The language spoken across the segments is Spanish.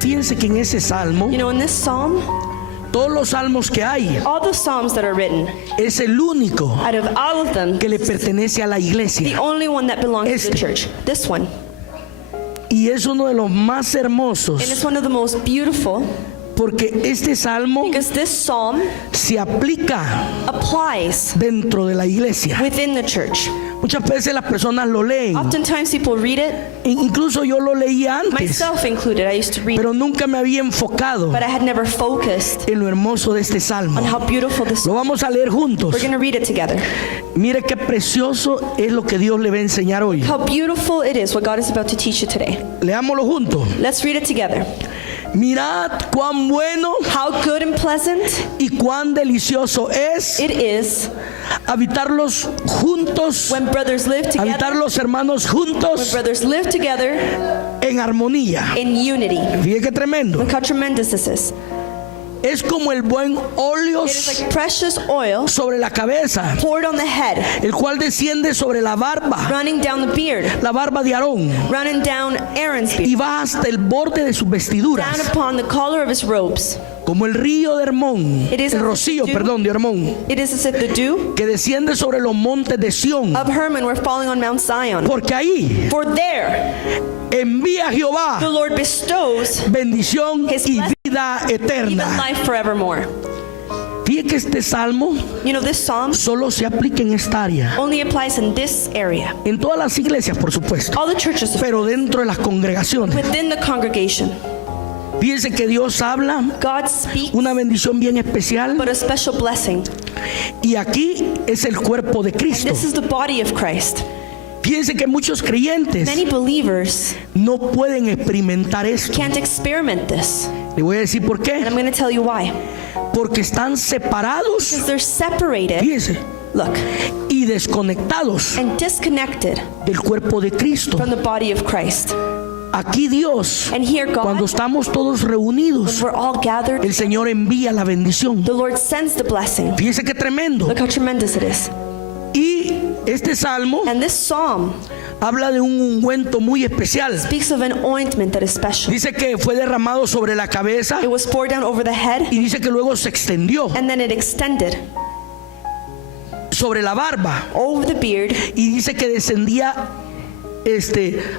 Fíjense que en ese salmo, You know, in this psalm, todos los salmos que hay, all the psalms that are written, es el único out of all of them, que le pertenece a la the iglesia. only one that belongs to the Este. church. This one. Y es uno de los más hermosos, And it's one of the most beautiful porque este salmo because this psalm se aplica applies dentro de la iglesia. within the church. Muchas veces las personas lo leen, Oftentimes people read it, incluso yo lo leía antes, myself included. I used to read, pero nunca me había enfocado but I had never focused en lo hermoso de este salmo. on how beautiful this. Lo vamos a leer juntos. We're going to read it together. Mire qué precioso es lo que Dios le va a enseñar hoy. How beautiful it is what God is about to teach you today. Leámoslo juntos. Let's read it together. Mirad cuán bueno How good and pleasant y cuán delicioso es it is habitarlos juntos, when brothers live together. habitar los hermanos When juntos brothers live together en armonía. in unity. Fíjate qué tremendo. Look how tremendous this is. Es como el buen óleo It is like precious oil sobre la cabeza, poured on the head, el cual desciende sobre la barba running down de Aarón, running down Aaron's beard, y va hasta el borde de sus down vestiduras, upon the collar of his robes. como el río de Hermón, It is el as rocío, if the dew- perdón, de Hermón, It is as if the dew que desciende sobre los montes de Sión, of Hermon were falling on Mount Zion. porque ahí For there envía Jehová the Lord bestows bendición His y blessing, vida even eterna. life forevermore. Fíjate que este salmo You know, this psalm solo se aplica en esta área, only applies in this area. en todas las iglesias, por supuesto, All the churches pero dentro de las congregaciones. within the congregation. Fíjense que Dios habla God speaks, una bendición bien especial, but a special blessing. y aquí es el cuerpo de Cristo. This is the body of Christ. Fíjense que muchos creyentes Many believers no pueden experimentar esto. can't experiment this. Le voy a decir por And qué. I'm going to tell you why. Porque están separados, Because they're separated, fíjense, look, y desconectados and disconnected del cuerpo de Cristo. from the body of Christ. Aquí Dios, And here cuando God, estamos todos reunidos, we're all gathered, el Señor envía la bendición. the Lord sends the blessing. Fíjense qué tremendo. Look how tremendous it is. Y este salmo And this psalm habla de un ungüento muy especial. speaks of an ointment that is special. Dice que fue derramado sobre la cabeza It was poured down over the head, y dice que luego se extendió and then it extended sobre la barba over the beard. y dice que descendía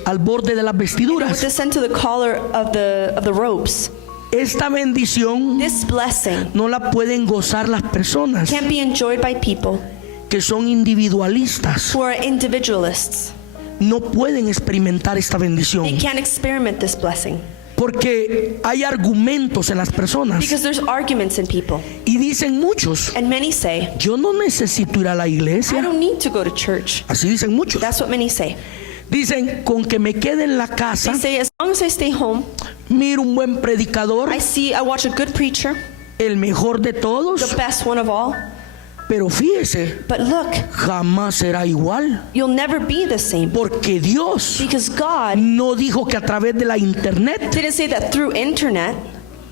al borde de las It would vestiduras. descend to the collar of the robes. Esta bendición This blessing no la pueden gozar las personas can't be enjoyed by people que son individualistas. who are individualists. No pueden experimentar esta They bendición can't experiment this blessing porque hay argumentos en las personas because there's arguments in people. y dicen muchos: And many say, yo no necesito ir a la I iglesia. don't need to go to church. Así dicen muchos. That's what many say. Dicen: con que me quede en la casa, They say, as long as I stay home, miro un buen predicador, I watch a good preacher, el mejor de the todos, best one of all. pero fíjese, But look, jamás será igual, you'll never be the same porque Dios because God no dijo que a través de la internet didn't say that through internet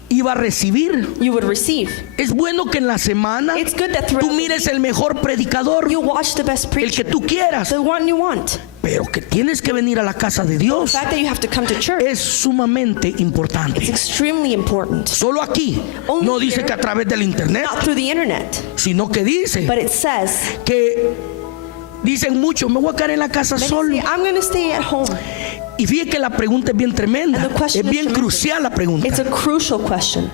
iba a recibir. you would receive. Es bueno que en la semana It's good that tú throughout mires el mejor predicador, you watch the best el que preacher, tú quieras, the one you want. pero que tienes que venir a la casa de The Dios fact that you have to come to church, es sumamente it's importante. extremely important. Solo aquí Only no dice here, que a través del internet, Not through the internet, sino que dice but it says, que dicen mucho: me voy a quedar en la casa many solo. say, I'm going to stay at home. Y fíjate que la pregunta es bien tremenda, And the question es bien is tremendous. crucial la pregunta. It's a crucial question.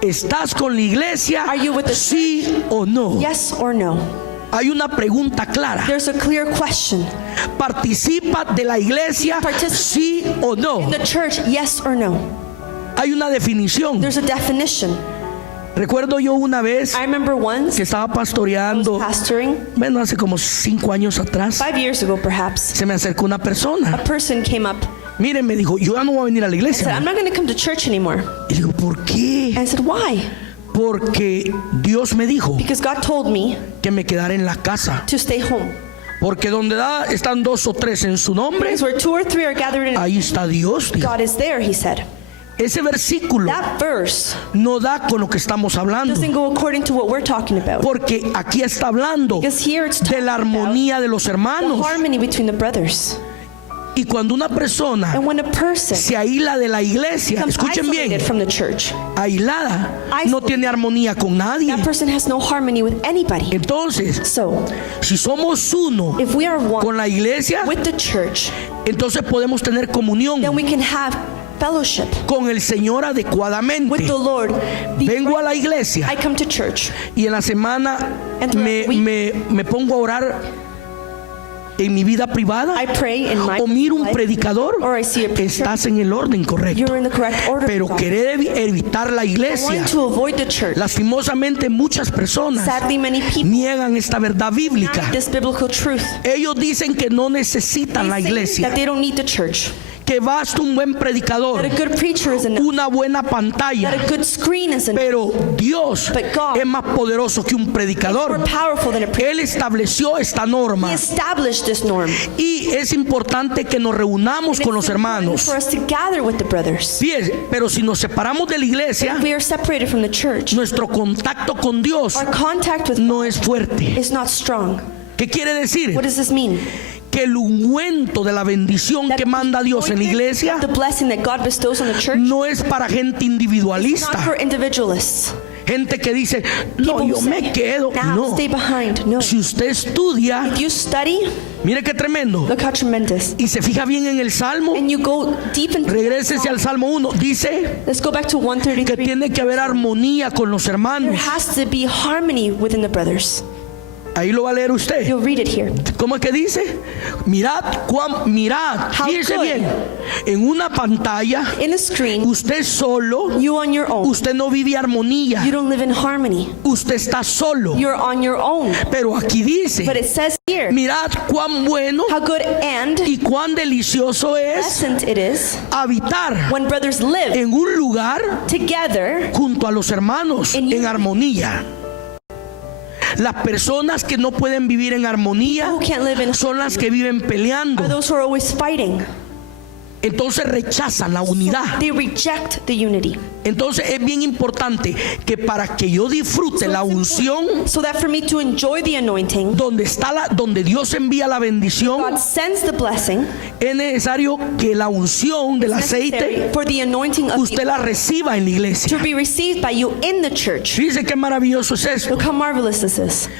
¿Estás con la iglesia? Are you with the Sí o no. Yes or no? Hay una pregunta clara. There's a clear question. ¿Participa de la iglesia? Sí o no. In the church, yes or no? Hay una definición. There's a definition. Recuerdo yo una vez I remember once que estaba I was pastoreando, pastoring, bueno, hace como 5 años atrás, 5 years ago perhaps. se me acercó una A persona. person came up Miren, me dijo: yo ya no voy a venir a la and said, I'm iglesia. not going to come to church anymore. Y digo: ¿por qué? And I said, why? Porque Dios me dijo Because God told me que me quedara en la casa. to stay home. Porque donde están 2 o 3 en su nombre, Because where 2 or 3 are gathered in, ahí está Dios. Dijo. God is there, he said. Ese versículo That verse no da con lo que estamos hablando, doesn't go according to what we're talking about. porque aquí está hablando Because here it's de talking la about armonía de los the hermanos. harmony between the brothers. Y cuando una persona And when a person se aísla de la iglesia, becomes escuchen bien, isolated from the church, aislada, no tiene armonía con nadie. that person has no harmony with anybody. Entonces, So, si somos uno if we are one con la iglesia, with the church, entonces podemos tener comunión then we can have fellowship con el Señor with adecuadamente. the Lord. Vengo a la iglesia I come to church, y en la semana And throughout the week, me pongo a orar en mi vida privada, I pray in my o miro un life, predicador. or I see a preacher. Estás en el orden correcto. You're in the correct order. Pero of God. querer evitar la iglesia, Wanting to avoid the church. lastimosamente muchas personas Sadly, many people niegan esta verdad bíblica. deny this biblical truth. Ellos dicen que no necesitan la They say iglesia, that they don't need the church. que basta un buen predicador, That a good preacher is enough. una buena That pantalla. a good screen is enough. Pero Dios But God es más poderoso que un More predicador. powerful than a preacher. Él estableció esta norma He established this norm. y es importante que nos reunamos con los It's important hermanos. for us to gather with the brothers. Fíjese, pero si nos separamos de la iglesia, We are separated from the church. nuestro contacto con Dios Our contact with no es fuerte. is not strong. ¿Qué quiere decir? What does this mean? Que el ungüento de la bendición que manda Dios en la iglesia the blessing that God bestows on the church, no es para gente not individualista, for individualists. gente que dice, no, People yo who me say, quedo. "Nah, No, stay behind." No. si usted estudia, If you study, mire qué tremendo, look how tremendous. y se fija bien en el Salmo, And you go deep into regrésese al Salmo 1, dice Let's go back to que 133. tiene que haber armonía con los There hermanos. has to be harmony within the brothers. Ahí lo va a leer usted. You'll read it here. ¿Cómo es que dice? Mirad, How fíjese good. bien, en una pantalla, In a screen, usted solo, you on your own. usted no vive armonía, You don't live in harmony. usted está solo. You're on your own. Pero aquí But dice, it says here mirad cuán bueno how good and y cuán delicioso es pleasant it is habitar when brothers live en un lugar together. junto a los hermanos In en unity. armonía. Las personas que no pueden vivir en armonía Who can't live in son las que viven are peleando. those who are always fighting. Entonces rechazan la unidad. They reject the unity. Entonces es bien importante que para que yo disfrute la unción, So that for me to enjoy the anointing, donde Dios envía la bendición, God sends the blessing es necesario que la unción del necessary aceite for the anointing of usted la reciba en la to iglesia. be received by you in the church. Fíjese qué maravilloso es esto. Look how marvelous this is.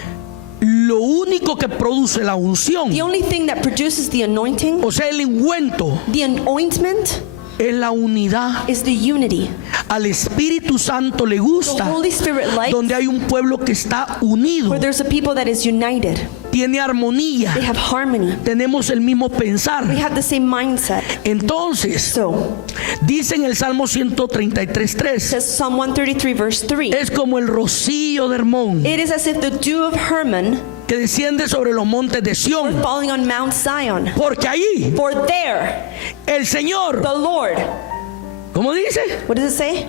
Lo único que produce la unción, The only thing that produces the anointing, o sea, el ungüento, the ointment, es la unidad. is the unity. Al Espíritu Santo le The gusta Holy Spirit likes donde hay un pueblo que está unido, where there's a people that is united. tiene armonía, They have harmony. tenemos el mismo pensar. They have the same mindset. Entonces, So, dice en el Salmo 133:3, says Psalm 133 verse 3. es como el rocío de Hermón It is as if the dew of Hermon que desciende sobre los montes de were Sión, falling on Mount Zion. porque ahí For there, el Señor, the Lord, ¿cómo dice? what does it say?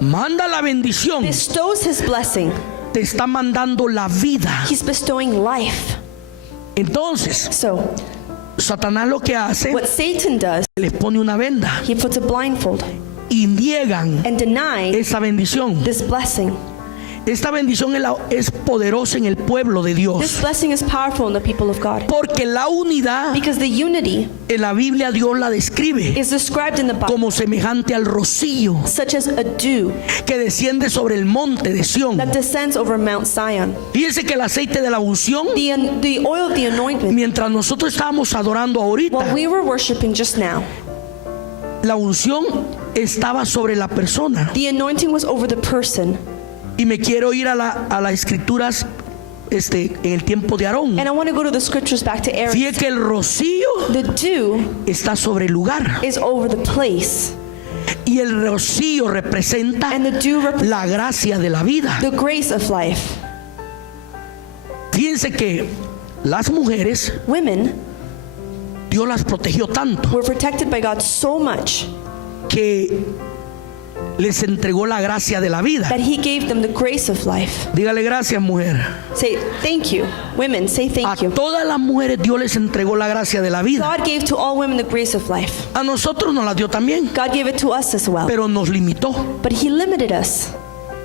Manda la bendición, Bestows his blessing. te está mandando la vida. He's bestowing life. Entonces, So, Satanás lo que hace, what Satan does, les pone una venda he puts a blindfold y niegan and denies esa bendición. this blessing. Esta bendición es poderosa en el pueblo de This Dios, blessing is powerful in the people of God. porque la unidad Because the unity en la Biblia Dios la describe is described in the Bible como semejante al rocío such as a dew que desciende sobre el monte de Sión. that descends over Mount Zion. Fíjense que el aceite de la unción, The oil of the anointment, mientras nosotros estábamos adorando while ahorita, we were worshiping just now, la unción estaba sobre la persona. the anointing was over the person. Y me quiero ir a las escrituras en el tiempo de Aarón. And I want to go to the scriptures back to Aaron. Fíjate que el rocío The dew está sobre el lugar is over the place, y el rocío representa and the dew represents la gracia de la vida. the grace of life. Fíjense que las mujeres, Women Dios las protegió tanto were protected by God so much que les entregó la gracia de la vida. that he gave them the grace of life. Dígale gracias, mujer. Say thank you. Women, say A thank you. todas las mujeres Dios les entregó la gracia de la vida. God gave to all women the grace of life. A nosotros nos la dio también, God gave it to us as well. pero nos limitó. But he limited us.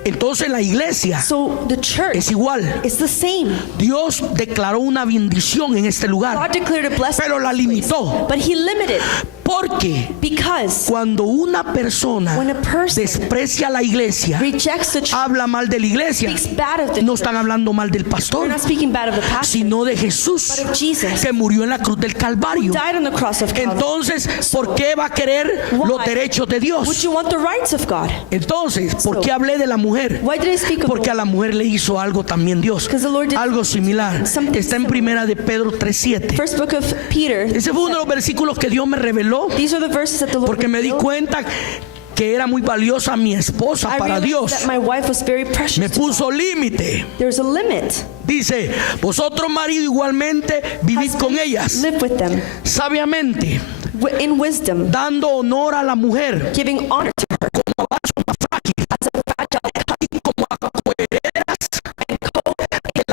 Entonces la iglesia So the church es igual. is the same. Dios declaró una bendición en este lugar, God declared a blessing, pero la limitó. but He limited Porque because cuando una persona when a person desprecia la iglesia, rejects the church, habla mal de la iglesia, speaks bad of the no church, están hablando mal del they're pastor, not speaking bad of the pastor, sino de Jesús, but of Jesus, que murió en la cruz del Calvario. died on the cross of Calvary. Entonces, ¿por qué va a querer los derechos de Would Dios? you want the rights of God? Entonces, ¿por qué hablé de la mujer? Why did I speak of Porque a the la mujer le hizo algo también Dios, Because the Lord did algo similar. something Está en primera de Pedro 3:7. first book of Peter? Ese fue uno de los versículos que Dios me reveló, These are the verses that the Lord porque me di revealed. cuenta que era muy valiosa mi esposa I para realized Dios. that my wife was very precious. Me puso límite. There's a limit. Dice, vosotros marido igualmente vivid con ellas Live with them sabiamente, in wisdom, dando honor a la mujer giving honor to her as a fragile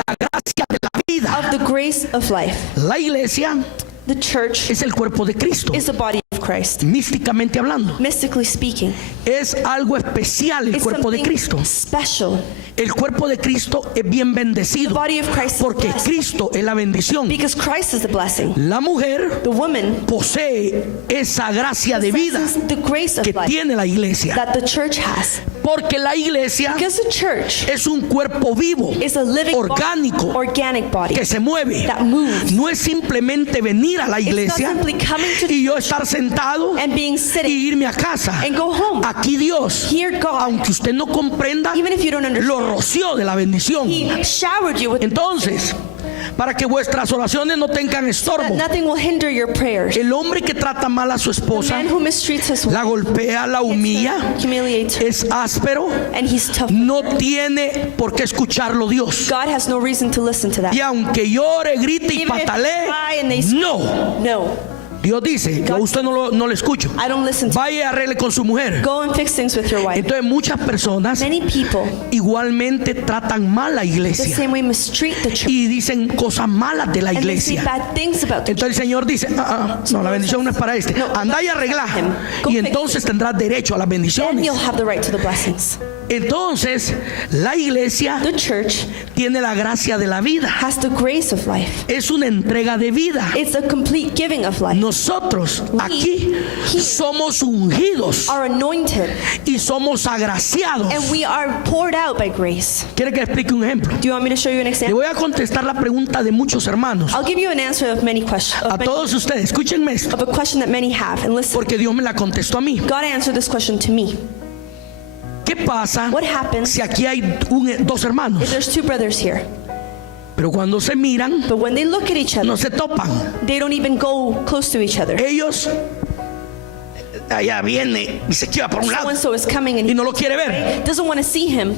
la gracia de la vida. of the grace of life. La iglesia The church es el cuerpo de Cristo, is the body of Christ. místicamente hablando. Mystically speaking, Es algo especial el it's cuerpo de something Cristo. special. El cuerpo de Cristo es bien The bendecido body of Christ is porque blessed Cristo es la bendición. because Christ is the blessing. La mujer The woman posee esa gracia de vida possesses the grace of que life tiene la iglesia, that the church has. porque la iglesia Because the church es un cuerpo vivo, is a living orgánico, body, organic body que se mueve. that moves. No es simplemente venir a la It's not iglesia simply coming to y yo estar sentado and being sitting y irme a casa. and go home. Aquí Dios, Here God, aunque usted no comprenda, even if you don't lo understand, roció de la bendición. He showered you with Entonces, para que vuestras oraciones no tengan that estorbo, nothing will hinder your prayers. el hombre que trata mal a su The esposa, man who mistreats his wife, la golpea, la humilla, humiliates her, es áspero, and he's tough. no tiene por qué escucharlo Dios. God has no reason to listen to that. Y aunque llore, grite y Even if they patalee, cry and they no. No, Dios dice, yo a usted no le escucho. I don't listen to Vaya y arregle con su mujer. Go and fix things with your wife. Entonces muchas personas Many people igualmente tratan mal a la the iglesia same way mistreat the church, y dicen cosas malas de la and they say iglesia. bad things about the church. Entonces el Señor dice, no, la bendición no es para este. Anda y arregla. Y entonces tendrás derecho a las Then bendiciones. you'll have the right to the blessings. Entonces la iglesia The church tiene la gracia de la vida. has the grace of life. Es una entrega de vida. It's a complete giving of life. Nosotros aquí somos ungidos Are anointed y somos agraciados. and we are poured out by grace. ¿Quiere que le explique un ejemplo? Do you want me to show you an Le example? voy a contestar la pregunta de muchos hermanos. I'll give you an answer of many questions, A todos ustedes, escúchenme esto, of a question that many have. And listen, porque Dios me la contestó a mí. God answered this question to me. ¿Qué pasa What happens si aquí hay dos hermanos, if there's two brothers here, pero cuando se miran but when they look at each other, no se topan? they don't even go close to each other? Ellos, allá viene y se esquiva por un So lado and so is coming and y he no lo quiere ver, doesn't want to see him,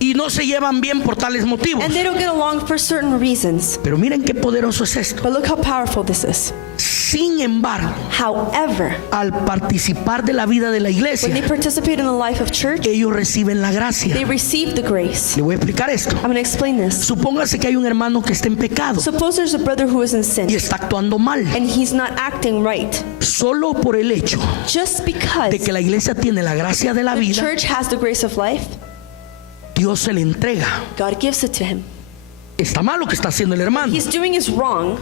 y no se llevan bien por tales motivos. and they don't get along for certain reasons. Pero miren qué poderoso es esto. But look how powerful this is. Sin embargo, However, al participar de la vida de la when they iglesia, participate in the life of church, ellos reciben la gracia. they receive the grace. Le voy a explicar esto. I'm going to explain this. Supóngase que hay un hermano que está en pecado Suppose there's a brother who is in y sin está actuando mal, and he's not acting right. solo por el hecho Just because de que la iglesia tiene la gracia de la the vida, church has the grace of life, Dios se le entrega. God gives it to him. Está mal lo que está haciendo el hermano, He's doing is wrong.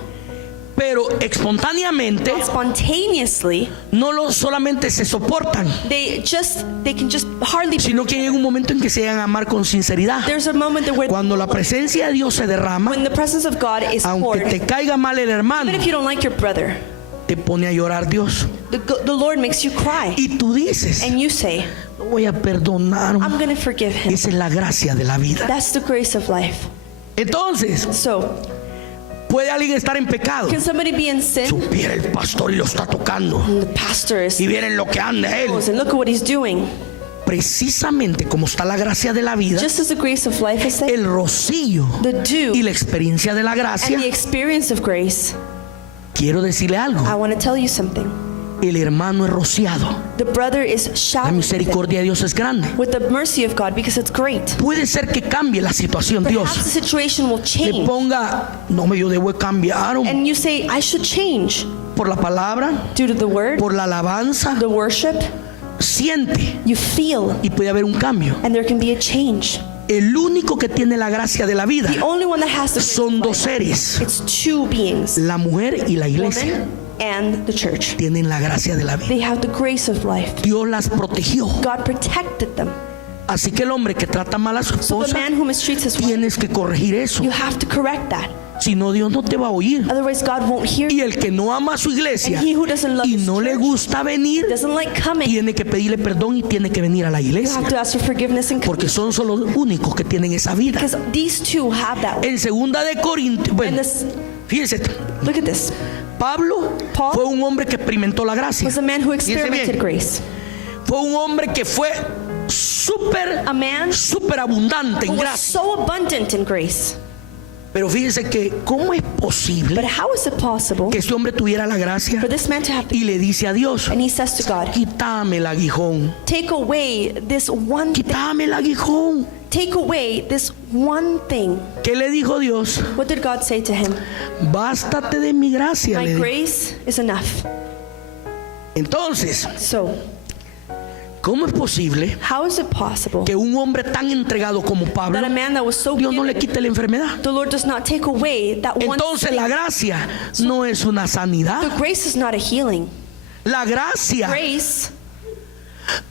pero espontáneamente Spontaneously, no solamente se soportan, they can just hardly. sino que llega un momento en que se llegan a amar con sinceridad. There's a moment where Cuando la presencia de Dios se derrama, when the presence of God is aunque poured, te caiga mal el hermano, even if you don't like your brother, te pone a llorar Dios. the Lord makes you cry, Y tú dices, and you say, no voy a perdonar. I'm going to forgive him. Esa es la gracia de la vida. That's the grace of life. Entonces, So, puede alguien estar en pecado. can somebody be in sin? Supiera el pastor y lo está tocando. And the pastor is Y miren lo que anda él. and look at what he's doing. Precisamente como está la gracia de la vida, Just as the grace of life is there, el rocío the dew y la experiencia de la and gracia, the experience of grace. quiero decirle I algo. want to tell you something. El hermano es rociado. The brother is La showered misericordia de Dios es grande. with the mercy of God because it's great. Puede ser que cambie la situación Perhaps Dios. the situation will Le change. ponga, no me yo debo cambiar And you say, I should change por la palabra, due to the word, por la alabanza. the worship. siente You feel, y puede haber un cambio. and there can be a change. El único que tiene la gracia de la vida The only one that has the grace son of dos life, seres, it's two beings, la mujer y la iglesia. woman and the church. Tienen la gracia de la vida. They have the grace of life. Dios las protegió. God protected them. Así que el hombre que trata mal a su So the esposa, man who mistreats his wife, tienes que corregir eso. you have to correct that. Si no, Dios no te va a oír. Otherwise, God won't hear Y you. el que no ama a su iglesia And he who doesn't love y his no le church, gusta venir, doesn't like coming, tiene que pedirle perdón y tiene que venir a la you iglesia. have to ask for forgiveness and Porque commitment. son los únicos que tienen esa vida. Because these two have that. En segunda de Corintios, And bueno, this, fíjense, look at this. Pablo Paul fue un hombre que experimentó la gracia. Was a man who Fíjense experimented bien, grace. fue un hombre que fue súper A man abundante who en was gracia. so abundant in grace. Pero fíjense que cómo es posible But how is it possible que este hombre tuviera la gracia for this man to have, y le dice a Dios, and he says to God, quítame el aguijón, take away this one thing. quítame el aguijón. Take away this one thing. ¿Qué le dijo Dios? What did God say to him? Bástate de mi gracia. My le dijo. grace is enough. Entonces, So, ¿cómo es posible how is it possible que un hombre tan entregado como Pablo, that a man that was so Dios no le given, quite la enfermedad? the Lord does not take away that one Entonces thing? la gracia no es una sanidad. The grace is not a healing. La gracia Grace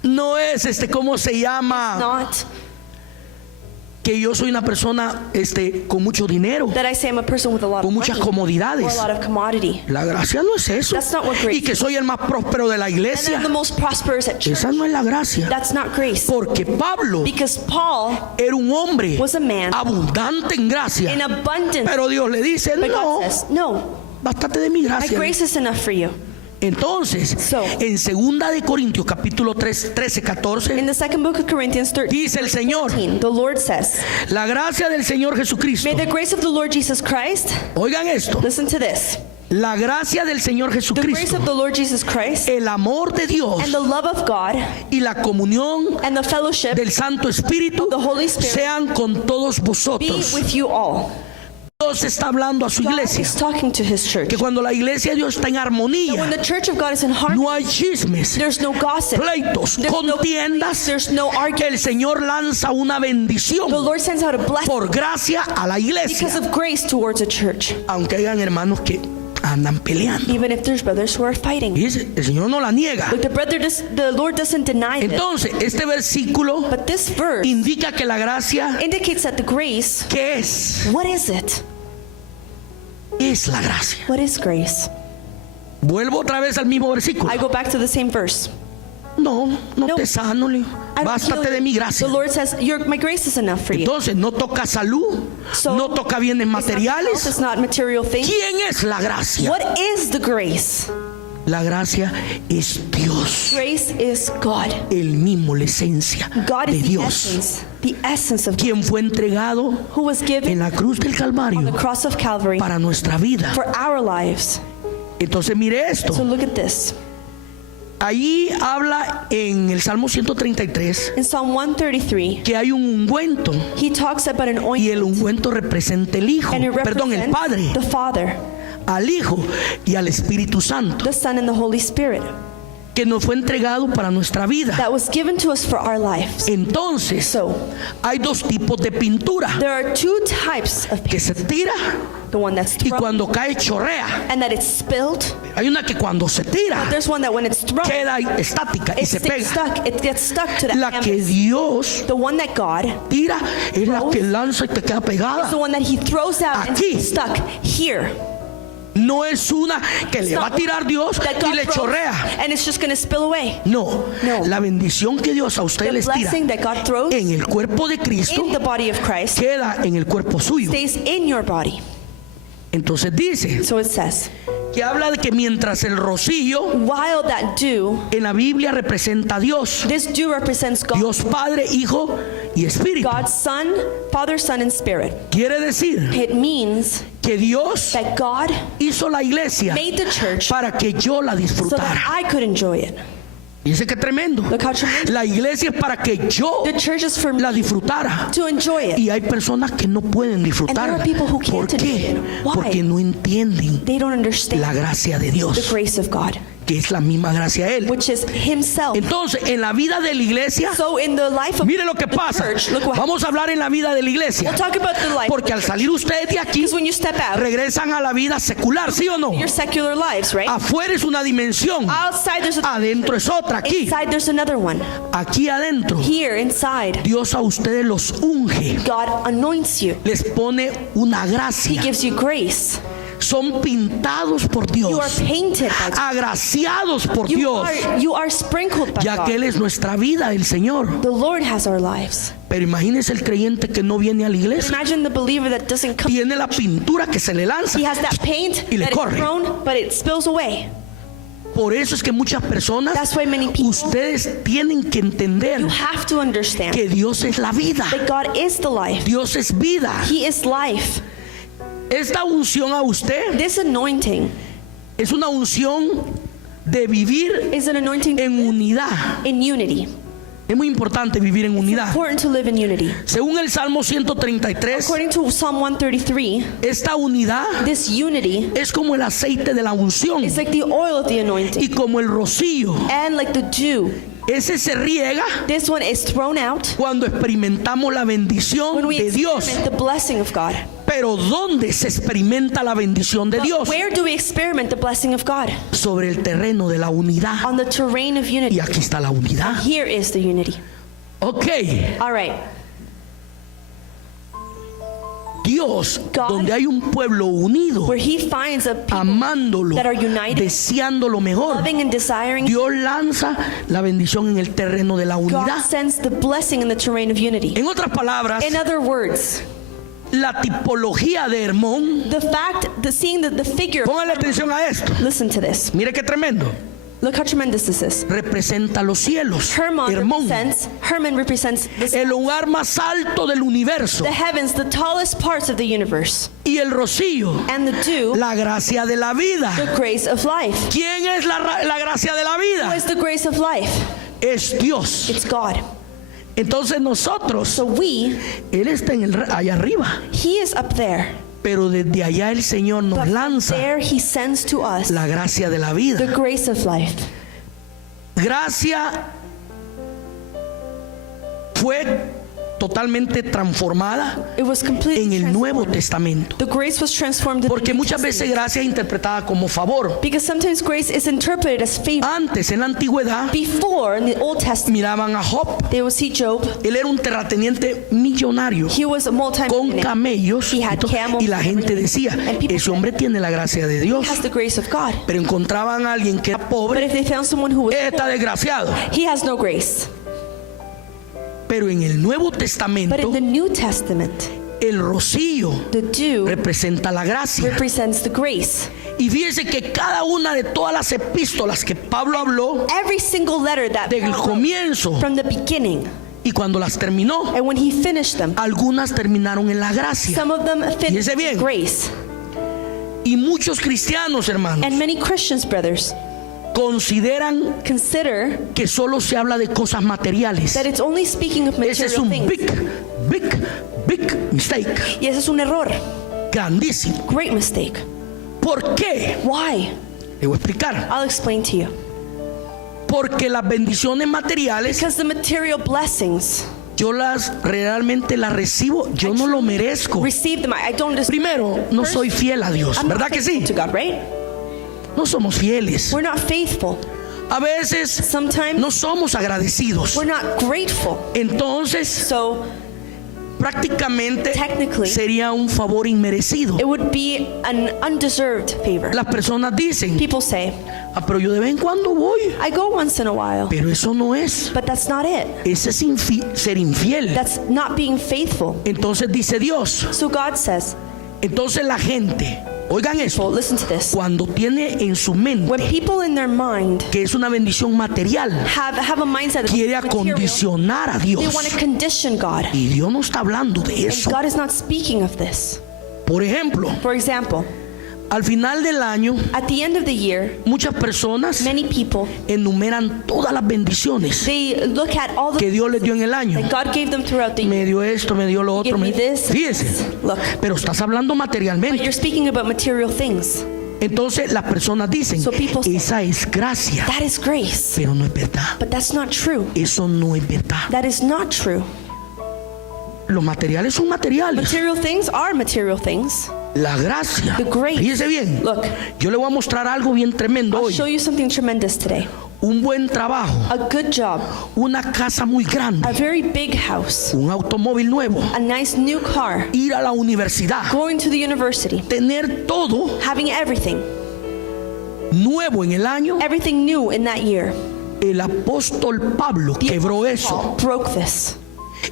no es ¿cómo se llama? not Que yo soy una persona con mucho dinero, that I say I'm a person with a lot con of muchas money or comodidades. a lot of commodity. La gracia no es eso. That's not what grace Y que soy el más próspero de la And I'm iglesia. the most prosperous at church. Esa no es la gracia. That's not grace. Porque Pablo Because Paul, era un hombre was a man abundante en gracia. in abundance, Pero Dios le dice, but no, God says, no, bástate de mi my gracia. grace is enough for you. Entonces, So, en segunda de Corintios capítulo 3, 13, 14, In the second book of Corinthians 13, dice el Señor, the Lord says, la gracia del Señor Jesucristo. may the grace of the Lord Jesus Christ, Oigan esto, listen to this, la gracia del Señor the grace Jesucristo, of the Lord Jesus Christ el amor de Dios and the love of God y la comunión and the fellowship del Santo Espíritu the Holy Spirit sean con todos be vosotros. with you all. Dios está hablando a su God iglesia is talking to his church. que cuando la iglesia de Dios está en When armonía, the church of God is in harmony, no hay chismes, there's no gossip, pleitos, there's no contiendas. there's no argument. El Señor lanza una The bendición Lord sends out a blessing por gracia a la because iglesia, of grace towards a church, aunque hayan hermanos que andan peleando. even if there's brothers who are fighting. Fíjese, el Señor no la niega. Look, the Lord doesn't deny this. Entonces, este versículo But this verse indica que la gracia, indicates that the grace, ¿qué es? what is it? Es la gracia. What is grace? Vuelvo otra vez al mismo versículo. I go back to the same verse. No No. te sano, le digo. I don't heal Bástate you. de mi gracia. The Lord says, my grace is enough for you. Entonces, no toca salud, So, no toca bienes It's not health, materiales. it's not material things. ¿Quién es la gracia? What is the grace? La gracia es Dios, Grace is God. el mismo, la esencia God de is Dios, the essence of God, quien fue entregado who was en given la cruz del on the Calvario cross of Calvary para nuestra vida. for our lives. Entonces, mire So esto. look at this. Ahí habla en el Salmo 133 In Psalm 133, que hay un ungüento he talks about an y ointment, el ungüento representa el Hijo, and it perdón, el represents Padre, the Father, al Hijo y al Espíritu Santo, the Son, and the Holy Spirit que nos fue entregado para nuestra vida. that was given to us for our lives. Entonces, So, hay dos tipos de pintura, there are two types of que paint. se tira The one that's y thrown cuando cae chorrea. and that it's spilled. Hay una que cuando se tira There's one that when it's thrown, queda estática y it se sticks pega. stuck. It gets stuck to that La que canvas. Dios The one that God tira es la que lanza y te queda is the pegada. one that he throws out and Aquí. it's stuck here. No es una que It's le va a not tirar Dios that y God le throws chorrea. and it's just going to spill away. No, No. la bendición que Dios a usted The les tira blessing that God throws en el cuerpo de Cristo in the body of Christ queda en el cuerpo suyo. stays in your body. Entonces dice So it says, que habla de que mientras el rocío while that dew, en la Biblia representa a Dios, this dew represents God, Dios Padre, Hijo y Espíritu. God's Son, Father, Son, and Spirit. Quiere decir It means que Dios that God hizo la iglesia made the church para que yo la so disfrutara. that I could enjoy it. Dice que tremendo. Look how tremendous. La iglesia es para que yo The church is for me la disfrutara. to enjoy it. Y hay personas que no pueden disfrutarla. And there are people who can't ¿Por qué? enjoy it. Why? Porque no entienden They don't understand la gracia de the Dios. grace of God. que es la misma gracia de Él. which is himself. Entonces, en la vida de la iglesia, So in the life of mire lo que the pasa. church, look what Vamos a hablar en la vida de la iglesia. we'll talk about the life Porque al salir ustedes de aquí, because when you step out, regresan a la vida secular, ¿sí o no? your secular lives, right? Afuera es una dimensión, Outside there's a adentro es otra. Aquí, inside there's another one. aquí adentro, Here inside, Dios a ustedes los unge, God anoints you. les pone una He gracia. gives you grace. Son pintados por You are Dios, painted by God. agraciados por Dios, You are sprinkled by ya que Él God. es nuestra vida, el Señor. The Lord has our lives. Pero imagínese el creyente que no viene a la iglesia. Imagine the believer that doesn't come. Tiene la pintura que se le lanza. He has that paint Y le that is corre. thrown, but it spills away. Por eso es que muchas personas, That's why many people, ustedes tienen que entender you have to understand que Dios es la vida. that God is the life. Dios es vida. He is life. Esta unción a usted This anointing es una unción de vivir is an anointing en unidad. in unity. Es muy importante vivir en It's unidad. important to live in unity. Según el Salmo 133, According to Psalm 133, esta unidad this unity es como el aceite de la unción is like the oil of the anointing y como el rocío. and like the dew. Ese se riega This one is thrown out cuando experimentamos la bendición when we de Dios. experiment the blessing of God. Pero ¿dónde se experimenta la bendición de But Dios? where do we experiment the blessing of God? Sobre el terreno de la unidad. On the terrain of Y unity. aquí está la unidad. Here is the unity. Ok, All right. Dios, God, donde hay un pueblo unido, Where he finds a people amándolo, that are united, deseando lo mejor, loving and desiring, Dios lanza la bendición en el terreno de la God unidad. sends the blessing in the terrain of unity. En otras palabras, In other words, la tipología de Hermón, seeing the figure, póngale atención a esto, listen to this. mire qué tremendo, Look how tremendous this is. representa los cielos. Hermón, Hermon represents el lugar más alto del universo, the heavens, the tallest parts of the universe. y el rocío, And the dew, la gracia de la vida. the grace of life. ¿Quién es la gracia de la Who vida? is the grace of life? Es Dios. It's God. Entonces nosotros, So Él está allá arriba, he is up there. pero desde allá el Señor nos But lanza there he sends to us la gracia de la the vida. grace of life. Gracia fue totalmente transformada It was completely en el Nuevo transformed. Testamento, The grace was transformed in porque the New muchas veces Testament. gracia es interpretada como favor. Because sometimes grace is interpreted as favor. Antes, en la antigüedad, Before, in the Old Testament, miraban a Job. they would see Job. Él era un terrateniente millonario He was a con multi-millionaire. camellos He had camels y la gente decía, and people ese hombre tiene la gracia de He Dios. has the grace of God. Pero encontraban a alguien que era But pobre, if they found someone who was está poor, desgraciado. he has no grace. Pero en el Nuevo But Testamento, in the New Testament, el rocío the dew representa la gracia. represents the grace. Y fíjense que cada una de todas las epístolas que Pablo habló Every single letter that del Paul wrote comienzo from the beginning, y cuando las terminó, and when he finished them, algunas terminaron en la gracia. some of them finished Fíjese bien. in grace. Y muchos cristianos, hermanos, And many Christians, brothers, consideran consider que solo se habla de cosas materiales. that it's only speaking of Ese es material un things. big mistake. Y ese es un error. Grandísimo. Great mistake. ¿Por qué? Why? Le voy a explicar. I'll explain to you. Porque las bendiciones materiales, Because the material blessings, yo realmente las recibo, yo no lo merezco. receive them. I don't deserve. Primero, no soy fiel a Dios, I'm not ¿verdad que faithful sí? to God, right? No somos fieles. We're not faithful. A veces Sometimes no somos agradecidos. we're not grateful. Entonces, So prácticamente Technically, sería un favor inmerecido. it would be an undeserved favor. Las personas dicen, People say, pero yo de vez en cuando voy. I go once in a while, Pero eso no es. but that's not it. Ese es ser infiel. That's not being faithful. Entonces dice Dios. So God says, Entonces la gente, oigan esto, well, listen to this. cuando tiene en su When mente people in their mind que es una bendición material, have a mindset that quiere it's material, acondicionar a they Dios. want to condition God. Y Dios no está hablando de And eso. God is not speaking of this. Por ejemplo, For example, al final del año, at the end of the year, muchas personas many people, enumeran todas las bendiciones they look at all que the Dios les dio en el año. that God gave them throughout the year. Me dio esto, me dio lo otro. Give me this. Fíjese, Look, pero estás hablando but materialmente. you're speaking about material things. Entonces las personas dicen, So people say, esa es gracia, that is grace. pero no es verdad. But that's not true. Eso no es verdad. That is not true. Los materiales son materiales. Material things are material things. La gracia, The grace. fíjese bien, Look, yo le voy a mostrar algo bien tremendo I'll hoy. show you something tremendous today. Un buen trabajo, A good job, una casa muy a grande, very big house, un automóvil nuevo, a nice new car, ir a la universidad, going to the university, tener todo having everything nuevo en el año. new in that year. El apóstol Pablo The quebró Apostle eso. Paul broke this.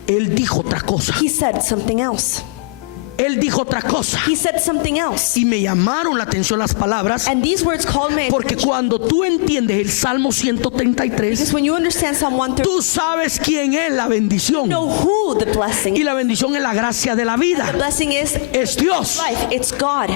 Él dijo otra cosa. He said something else. Él dijo otra cosa. He said something else. Y me llamaron la atención las palabras, And these words called my porque attention. cuando tú entiendes el Salmo 133, Because when you understand Psalm 130, tú sabes quién es la bendición. you know who the blessing Y is. la bendición es la gracia de la The vida. blessing is Es Dios. life. It's God.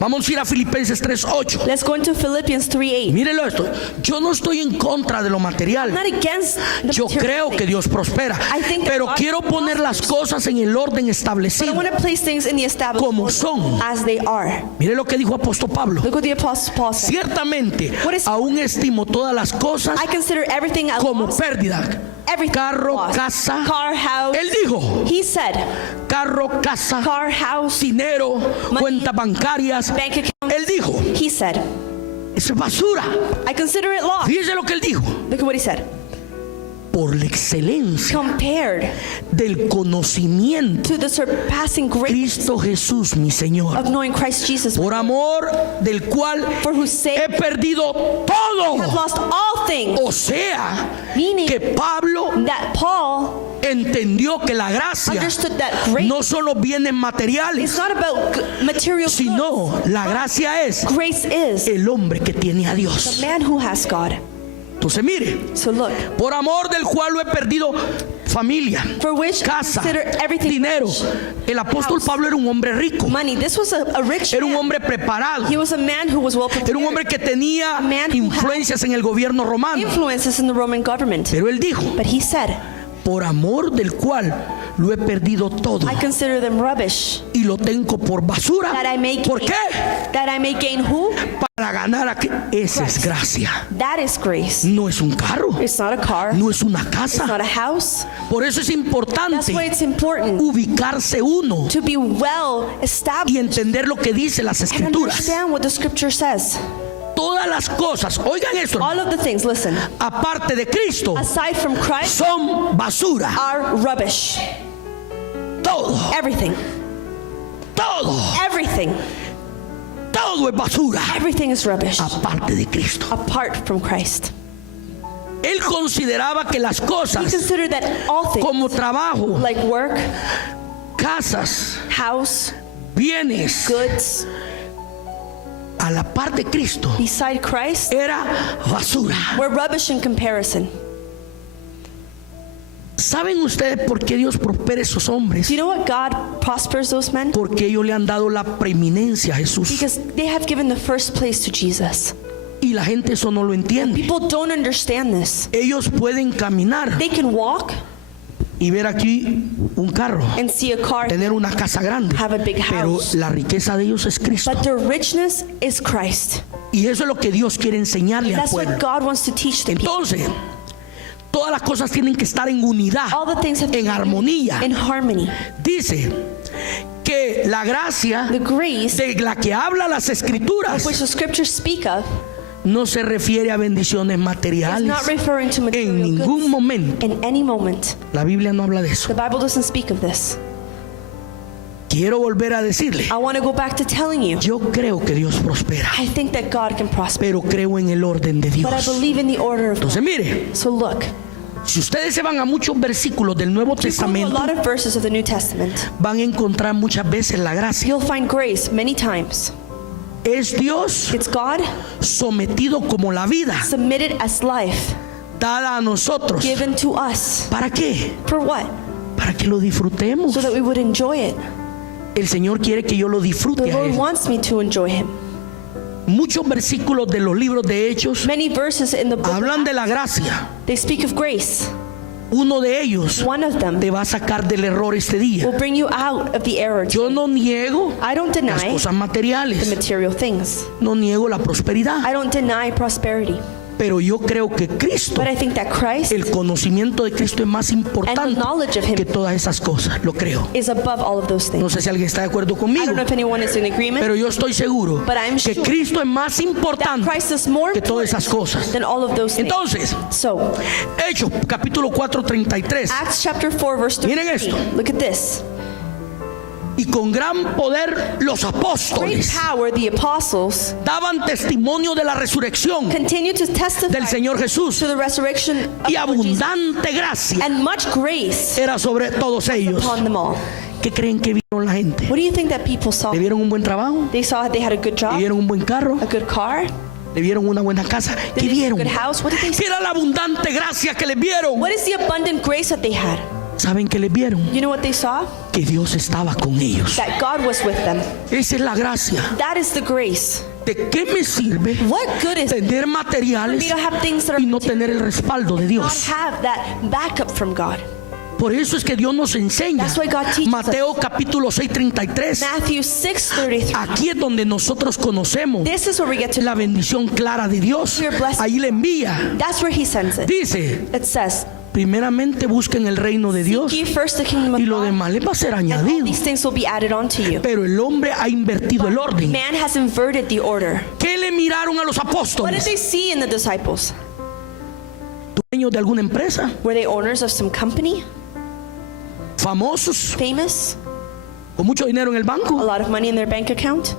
Vamos a ir a Filipenses 3:8. Let's go into Philippians 3:8. Mírelo esto. Yo no estoy en contra de lo material. I'm not against the Yo material creo que things, Dios prospera. I think that Pero God quiero poner las cosas en el orden but I establecido. want to place things in the established Como order son. as they are. Mire lo que dijo apóstol Pablo. Look what the Apostle Paul said. Ciertamente, What is- aún estimo todas las cosas I consider everything a como loss. pérdida. Everything Carro, lost. casa. Car, house. Él dijo, He said, carro, casa, car, house, dinero, cuentas bancarias. bank account. Él dijo, He said, eso es basura. I consider it lost. Fíjese lo que él dijo. Look at what he said. Por la excelencia Compared del conocimiento to the surpassing de greatness Cristo Jesús, mi Señor. of knowing Christ Jesus, Por amor del cual for whose sake he perdido I have todo. lost all things. O sea, Meaning que Pablo that Paul entendió que la gracia understood that grace no son los bienes materiales, is not about material goods. sino la gracia es Grace is el hombre que tiene a the Dios. man who has God. Entonces mire, So look, por amor del cual lo he perdido familia, for which I casa, consider everything dinero. rich. El apóstol House. Pablo era un hombre rico, Money. This was a rich era un man. hombre preparado, He was a man who was well prepared. era un hombre que tenía A man who had influencias en el gobierno romano. influences in the Roman government. Pero él dijo, But he said, por amor del cual lo he perdido todo I consider them rubbish. y lo tengo por basura. That I may ¿Por gain, qué? that I may gain who? Para ganar aquí. Esa es gracia. That is grace. No es un carro, It's not a car. no es una It's casa. not a house. Por eso es That's importante why it's important ubicarse uno to be well established y entender lo que dice las and escrituras. understand what the scripture says. Todas las cosas, oigan esto, All of the things, listen, aparte de Cristo, aside from Christ, son basura. are rubbish. Todo, Everything. todo, Everything. todo es basura. Everything is rubbish Aparte de Cristo. apart from Christ. Él consideraba que las He cosas considered that all things, como trabajo, like work, casas, house, bienes, goods, a la par de Cristo, beside Christ, era basura. were rubbish in comparison. ¿Saben ustedes por qué Dios prospera a esos hombres? Do you know what God prospers those men? Porque ellos le han dado la preeminencia a Jesús. Because they have given the first place to Jesus. Y la gente eso no lo entiende. People don't understand this. Ellos pueden caminar They can walk y ver aquí un carro, and see a car, tener una casa grande, have a big pero house. la riqueza de ellos es Cristo. but their richness is Christ. Y eso es lo que Dios quiere enseñarle al That's what pueblo. God wants to teach the people. Entonces, todas las cosas tienen que estar en unidad, All the things have to en be armonía. in harmony. Dice que la gracia The grace de la que habla las escrituras which the scriptures speak of no se refiere a bendiciones is materiales. not referring to En material ningún goods. momento In any moment, la Biblia no habla de eso. the Bible doesn't speak of this. Quiero volver a decirle, I want to go back to telling you, yo creo que Dios prospera, I think that God can prosper, pero creo en el orden de but I Dios. believe in the order of Entonces God. mire, So look, si ustedes se van a muchos versículos del Nuevo you go to a Testamento, lot of verses of the New Testament, van a encontrar muchas veces la gracia. you'll find grace many times. Es Dios It's God sometido como la vida submitted as life dada a nosotros. given to us. ¿Para qué? For what? Para que lo disfrutemos. So that we would enjoy it. El Señor quiere que yo lo The disfrute a Lord Él. wants me to enjoy Him. Muchos versículos de los libros de Hechos Many verses in the book, hablan de la gracia, they speak of grace, Uno de ellos One of them te va a sacar del error este día. will bring you out of the error. Yo no niego I don't las deny cosas the materiales, material things. no niego la prosperidad, I don't deny prosperity. pero yo creo que Cristo, But I think that Christ el conocimiento de Cristo es más and the importante knowledge of Him que todas esas cosas, lo creo. is above all of those things. No sé si alguien está de acuerdo I conmigo, don't know if anyone is in agreement, pero yo estoy seguro but I'm que sure Cristo es más that importante Christ is more que todas esas important cosas. than all of those things. Entonces, So, Hechos capítulo 4, 33. Acts chapter 4, verse Miren 13. esto. Look at this. Y con gran poder los Great apóstoles power, the apostles daban testimonio de la resurrección continue to testify del Señor Jesús, to the resurrection of y the Lord Jesus, abundante gracia and much grace era sobre todos ellos. upon them all. ¿Qué creen que vieron la gente? What do you think that people saw? ¿Le vieron un buen trabajo? They saw they had a good ¿Le job, vieron un buen carro? a good car, ¿Le vieron una buena casa? did ¿Qué they see a vieron? good house. What did they ¿Qué see? era la abundante gracia que les vieron? What is the abundant grace that they had? ¿Saben qué les vieron? You know what they saw? Que Dios estaba con ellos. That God was with them. Esa es la gracia. That is the grace. ¿De qué me sirve What good is it tener for me materiales to have things that are y no tener el respaldo de not Dios? have that backup from God? Por eso es que Dios nos enseña. That's why God teaches Mateo capítulo 6, 33. Matthew 6:33. Aquí es donde nosotros conocemos This is where we get to. la bendición clara de Dios. Ahí le envía. That's where He sends it. Dice, It says, primeramente busquen el reino de Dios "Seek ye first the kingdom of y lo God, demás les va a ser and all añadido. these things will be added onto you." Pero el hombre ha invertido el orden. Man has inverted the order. ¿Qué le miraron a los What did apóstoles? they see in the disciples? ¿Dueños de alguna empresa? Were they owners of some company? ¿Famosos? Famous? ¿Con mucho dinero en el A banco? lot of money in their bank account?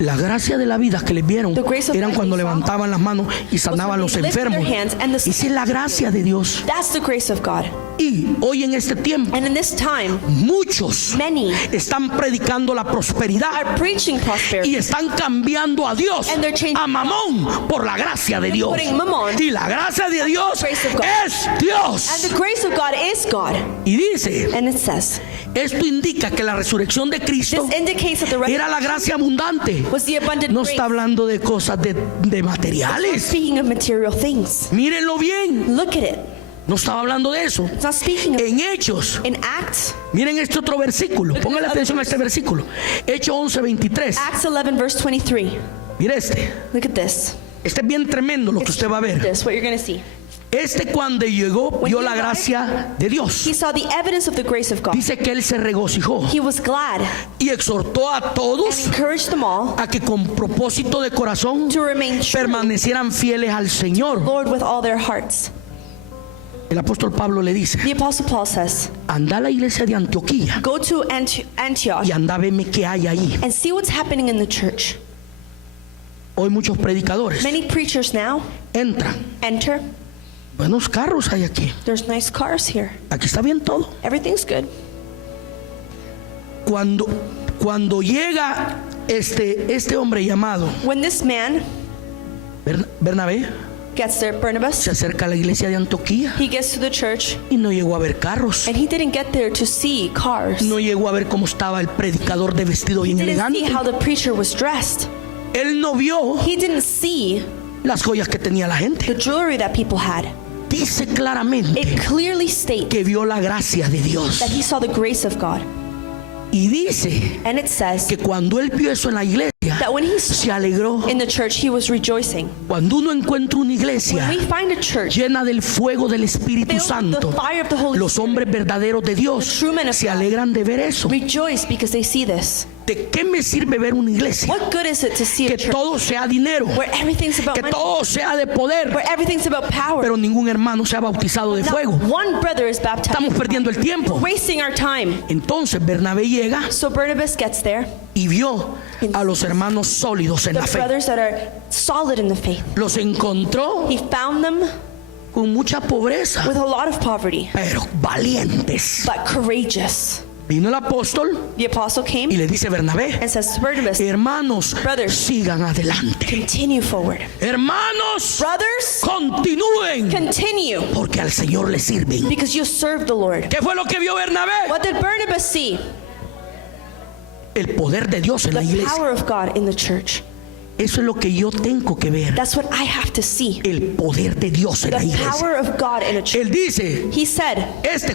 La gracia de la vida que les vieron The grace of eran life cuando they saw levantaban las manos y sanaban los they lifted their enfermos. hands and the sick Esa es la gracia de Dios. That's the grace of God. Y hoy en este tiempo And in this time, muchos many están predicando la prosperidad are preaching prosperity. y están cambiando a Dios, And they're changing a Mamón, por la gracia de Dios. putting Mammon Y la gracia de Dios grace of God. es And Dios. the grace of God is God. Y dice, And it says, esto indica que la resurrección de Cristo this indicates that the era la gracia abundante. was the abundant No grace. está hablando de cosas de materiales. Speaking of material things, Mírenlo bien. look at it. No estaba hablando de eso. It's not speaking of En Hechos, in Acts, miren este otro versículo. Póngale atención a este versículo. Hechos 11, 23. Acts 11 verse 23. Mire este. Look at this. Este es bien tremendo lo que usted va a ver. This, what you're going to see. Este cuando llegó vio la gracia de Dios. He saw the evidence of the grace of God. Dice que él se regocijó He was glad y exhortó a and todos encouraged them all a que con propósito de corazón to remain true, permanecieran fieles al Señor. Lord, with all their hearts. El apóstol Pablo le dice, The Apostle Paul says, anda a la iglesia de Antioquía go to Antioch y anda a verme qué hay ahí. and see what's happening in the church. Hoy muchos predicadores Many preachers now entran. enter. Buenos carros hay aquí. There's nice cars here. Aquí está bien todo. Everything's good. Cuando llega este hombre llamado When this man Bernabé, gets there, Barnabas, se acerca a la iglesia de Antioquía he gets to the church y no llegó a ver carros. and he didn't get there to see cars. No llegó a ver cómo estaba el predicador de vestido bien He didn't see elegante. how the preacher was dressed. Él no vio He didn't see las joyas que tenía la gente. the jewelry that people had. Dice claramente It clearly states que vio la gracia de Dios. that he saw the grace of God. Y dice And it says que cuando él vio eso en la iglesia, that when he saw se alegró. in the church, he was rejoicing. Cuando uno encuentra una iglesia When we find a church llena del fuego del Espíritu filled with Santo, the fire of the Holy los Spirit, hombres verdaderos de Dios the true men of se God, alegran de ver eso. rejoice because they see this. ¿De qué me sirve ver una iglesia? What good is it to see a Que church todo sea dinero, where everything's about que money, todo sea de poder, where everything's about power, pero ningún hermano sea bautizado de not fuego? one brother is baptized? Estamos perdiendo el tiempo. We're wasting our time. Entonces Bernabé llega So Barnabas gets there, y vio a los hermanos sólidos en the la fe. brothers that are solid in the faith. Los encontró He found them con mucha pobreza, with a lot of poverty, pero valientes. but courageous. Vino el apóstol The apostle y came le dice a Bernabé, and says to Barnabas, hermanos, Brothers, sigan adelante. continue forward. Hermanos, Brothers, continúen, continue, porque al Señor le sirven. because you serve the Lord. ¿Qué fue lo que vio Bernabé? What did Barnabas see? El poder de Dios en la The iglesia. power of God in the church. Eso es lo que yo tengo que ver. That's what I have to see. El poder de Dios en la The iglesia. power of God in a church. Él dice, He said,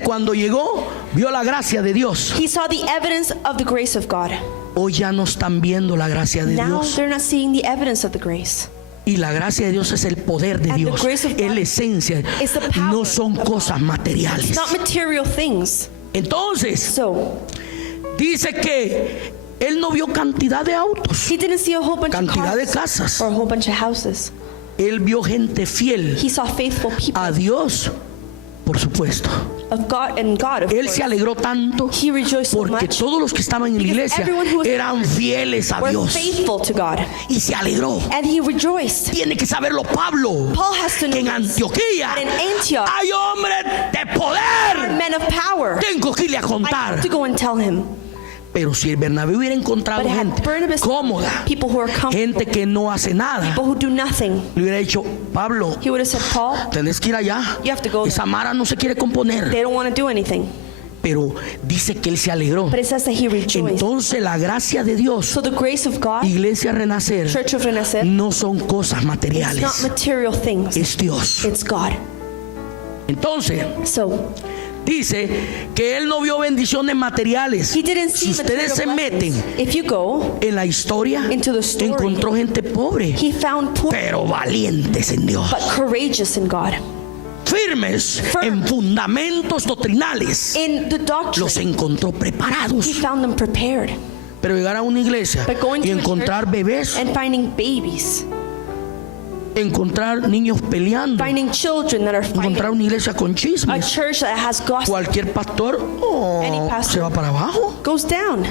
cuando llegó, vio la gracia de Dios. he saw the evidence of the grace of God. Hoy ya no están viendo la gracia de Now Dios. they're not seeing the evidence of the grace. Y la gracia de Dios es el poder de And the Dios. grace of God Es la esencia. is the power No son of cosas materiales. It's not material things. Entonces, So, dice que él no vio cantidad de autos. he didn't see a whole bunch of Cantidad de cars casas. or a whole bunch of houses. Él vio gente fiel He saw faithful people a Dios, por supuesto. of God and God, of Él course. se alegró tanto He rejoiced so porque much todos los que estaban en la because iglesia everyone who was eran fieles a were Dios. faithful to God. Y se alegró. And he rejoiced. Tiene que saberlo Pablo. Paul has to know Que en this, Antioquía that in Antioch hay hombres de are poder. men of power. Tengo que irle a I contar. have to go and tell him. Pero si el Bernabé hubiera encontrado But had gente Barnabas cómoda, people who are comfortable, gente que no hace nada, people who do nothing, le hubiera dicho, Pablo, he would have said, Paul, tenés que ir allá. you have to go Esa Mara no se quiere componer. they don't want to do anything. Pero dice que él se alegró. But it says that he rejoiced. Entonces la gracia de Dios, So the grace of God, Iglesia Renacer, Church of Renacer, no son cosas it's not materiales, material things. es Dios. It's God. Entonces So dice que él no vio bendiciones materiales. he didn't see Si ustedes material se blessings. meten If you go, en la historia, into the story, encontró gente pobre, he found poor pero valientes en Dios, but courageous in God. firmes Firm. en fundamentos doctrinales. In the doctrine, Los encontró he preparados. found them prepared. Pero llegar a una iglesia But going y to a encontrar church bebés, and finding babies, encontrar niños peleando, finding children that are fighting, encontrar una iglesia con a chismes, church that has gossip cualquier pastor Any pastor. se va para abajo. goes down.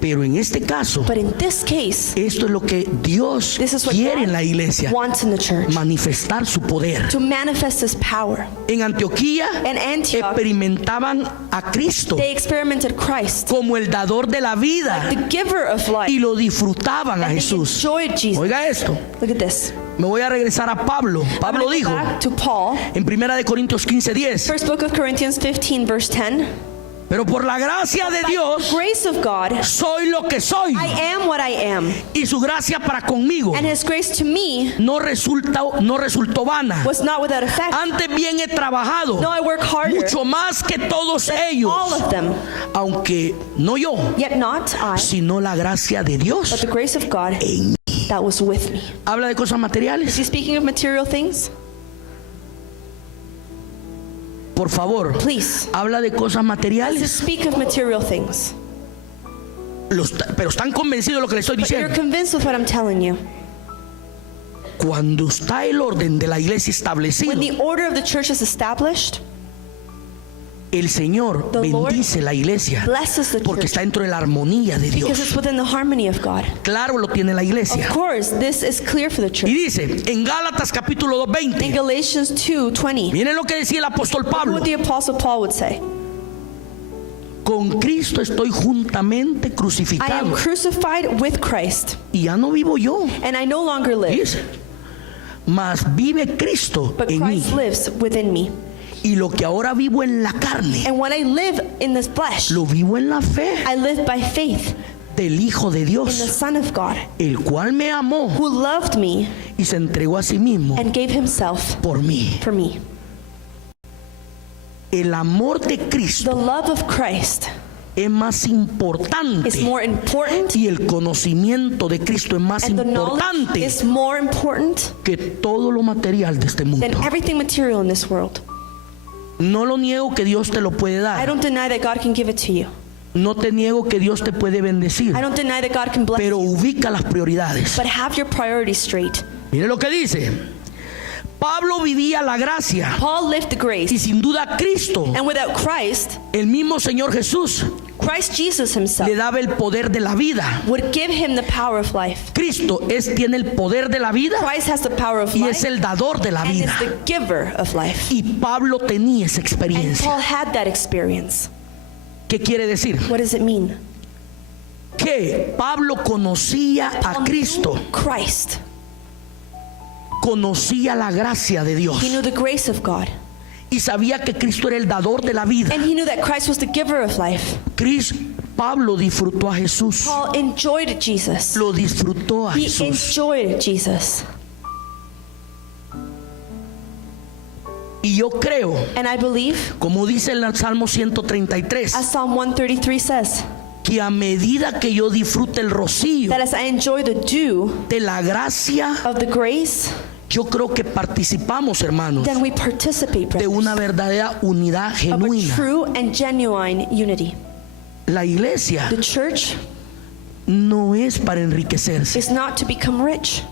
Pero en este caso, But in this case, esto es lo que Dios this is what quiere God en la iglesia, wants in the church, manifestar su poder. to manifest his power. En Antioquía In Antioch, experimentaban a Cristo they experimented Christ, como el dador de la vida the giver of life, y lo disfrutaban a and they Jesús. enjoyed Jesus. Oiga esto, Look at this. me voy a regresar a Pablo. I'm Pablo gonna go dijo back to Paul, en 1 de Corintios 15:10, first book of Corinthians 15, verse 10. pero por la gracia de By the Dios grace of God, soy lo que soy, I am what I am, y su gracia para conmigo and his grace to me no resultó vana. was not without effect. Antes bien he trabajado No, I work harder mucho más que todos than ellos, all of them, aunque no yo, yet not I, sino la gracia de but Dios the grace of God en mí. that was with me. Habla de cosas Is materiales. he speaking of material things? Por favor, Please. habla de cosas Does he materiales. speak of material things? Pero están convencidos de lo que les estoy But you're diciendo. convinced with what I'm telling you. Cuando está el orden de la iglesia establecido, When the order of the church is established, el Señor The Lord bendice la iglesia blesses the porque church está dentro de la armonía de because Dios. it's within the harmony of God. Claro lo tiene la Of iglesia. course, this is clear for the Y church. dice en Gálatas capítulo In 2:20, Galatians 2:20, miren lo que decía el apóstol Pablo: what the Apostle Paul would say, con Cristo estoy juntamente I am crucificado crucified with Christ, y ya no vivo yo, and I no longer live, dice, mas vive Cristo but en mí, Christ lives within me. y lo que ahora vivo en la carne And when I live in this flesh, lo vivo en la fe I live by faith del Hijo de in the Dios, Son of God, el cual me amó who loved me y se entregó a sí mismo and gave himself por mí. for me. El amor de The Cristo love of Christ es más is importante more important, y el conocimiento de Cristo es más and the knowledge importante is more important que todo lo material de este mundo. than everything material in this world. No lo niego que Dios te lo puede I dar. don't deny that God can give it to you. No te niego que Dios te puede bendecir. I don't deny that God can bless Pero you. ubica las prioridades. But have your priorities straight. Mire lo que dice. Pablo vivía la gracia Paul lived the y grace, sin duda Cristo, and without Christ, el mismo Señor Jesús, Christ Jesus himself le daba el poder de la vida. would give him the power of life. Cristo tiene el poder de la vida Christ has the power of y life es el dador de la and is vida. the giver of life. Y Pablo tenía esa And experiencia. Paul had that experience. ¿Qué quiere decir? What does it mean? Que Pablo conocía a Cristo, Christ. conocía la gracia de Dios He knew the grace of God. y sabía que Cristo era el dador de la vida. And he knew that Christ was the giver of life. Pablo disfrutó a Jesús. Paul enjoyed Jesus. Lo disfrutó a He Jesús. enjoyed Jesus. Y yo creo, And I believe, como dice el Salmo 133, as Psalm 133 says, que a medida que yo disfrute el rocío that as I enjoy the dew de la gracia, of the grace, yo creo que participamos, hermanos, then we participate, de brothers, una verdadera unidad of a genuina. true and genuine unity. La iglesia The church no es para enriquecerse. is not to become rich.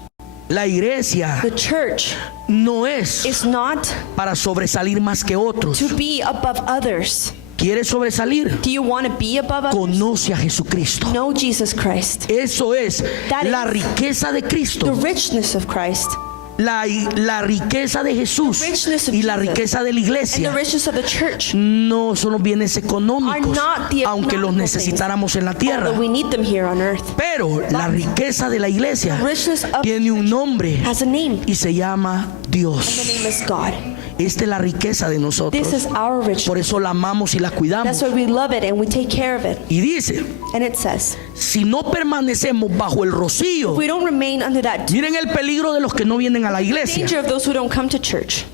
La iglesia The church no es is not para sobresalir más que otros. to be above others. ¿Quieres sobresalir? Do you want to be above others? Conoce a Jesucristo. Know Jesus Christ. Eso es That la is riqueza de The Cristo, richness of Christ la riqueza de Jesús The richness of y la Jesus. riqueza de la and the iglesia. richness of the church. No son los bienes económicos, Are not the aunque los economical necesitáramos en la Although tierra. we need them here on earth. Pero la riqueza de la iglesia The richness of tiene un nombre has a name. y se llama The Dios. name is God. Esta es la riqueza de nosotros. This is our richness. Por eso la amamos y la That's cuidamos. why we love it and we take care of it. Y dice, And it says, si no permanecemos bajo el rocío, if we don't remain under that miren el peligro de los que no vienen a la iglesia. danger of those who don't come to church.